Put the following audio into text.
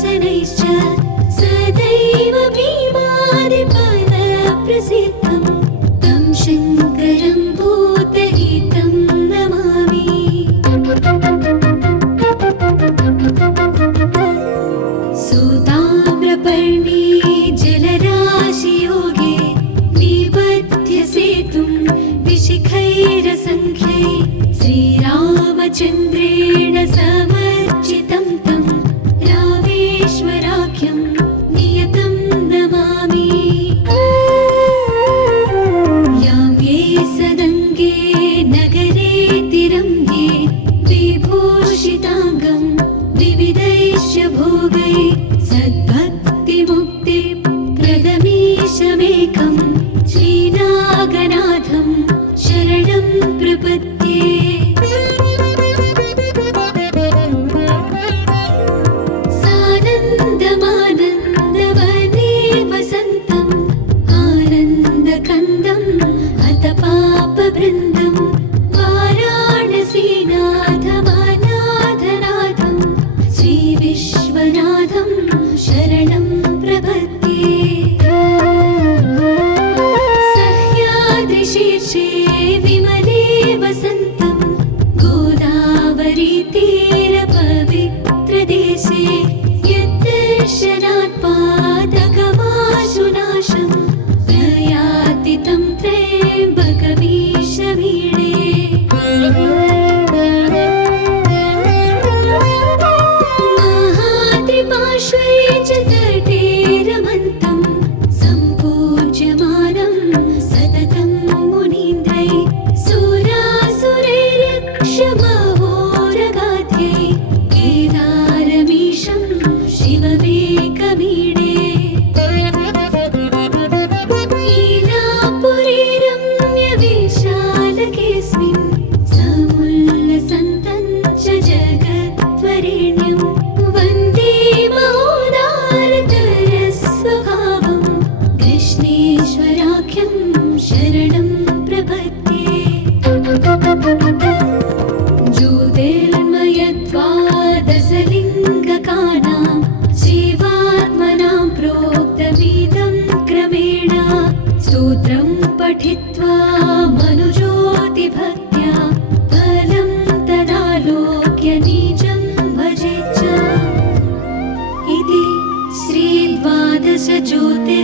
शनैश्च सदैव भीमादिपदप्रसिद्धं तं शङ्करं भूतहितं नमामि। सूताम्रपर्णी जलराशियोगे निबध्य सेतुं विशिखैरसङ्ख्यै श्रीरामचन्द्रेण समर्चितं तं रामेश्वराख्यं नियतं नमामि। यां ये सदङ्गे नगरे तिरङ्गे विभूषिताङ्गं विविधैश्च भोगै सद्भक्तिमुक्तिप्रदमीशमेकं श्रीनागनाथं शरणं प्रपद्ये। सानन्दमानन्दवने वसन्तम् आनन्दकन्दं हतपापवृन्दं वाराणसीनाथमनाथनाथं श्रीविश्वनाथं शरणं प्रपद्ये। सह्याद्रिशीर्षे विमले वसन्तं गोदावरीतीरपवित्रदेशे यद्दर्शनात् पातकमाशुनाशं प्रयाति तं त्र्यम्बकमीशमीडे। महात्रिपार्श्वे च तटे रमन्तं सम्पूज्यमानं सततं मुनीन्द्रै सुरासुरैर्यक्षमहोरगाध्यै केदारमीशं शिवमेकमीडे। लीलापुरीरम्यविशालकेऽस्मिन् समुल्लसन्तं च जगद्वरेण्यं वन्दे महोदारतरस्वभावं कृष्णेश्वराख्यं शरणं प्रपद्ये। ज्योतिर्मयद्वादशलिङ्गकानां शिवात्मनां प्रोक्तमिदं क्रमेण स्तोत्रं पठित्वा मनुज्योतिभक्त्या फलं तदालोक्य निजं भजेच्च। इति श्रीद्वादशज्योतिर्लिङ्गकानां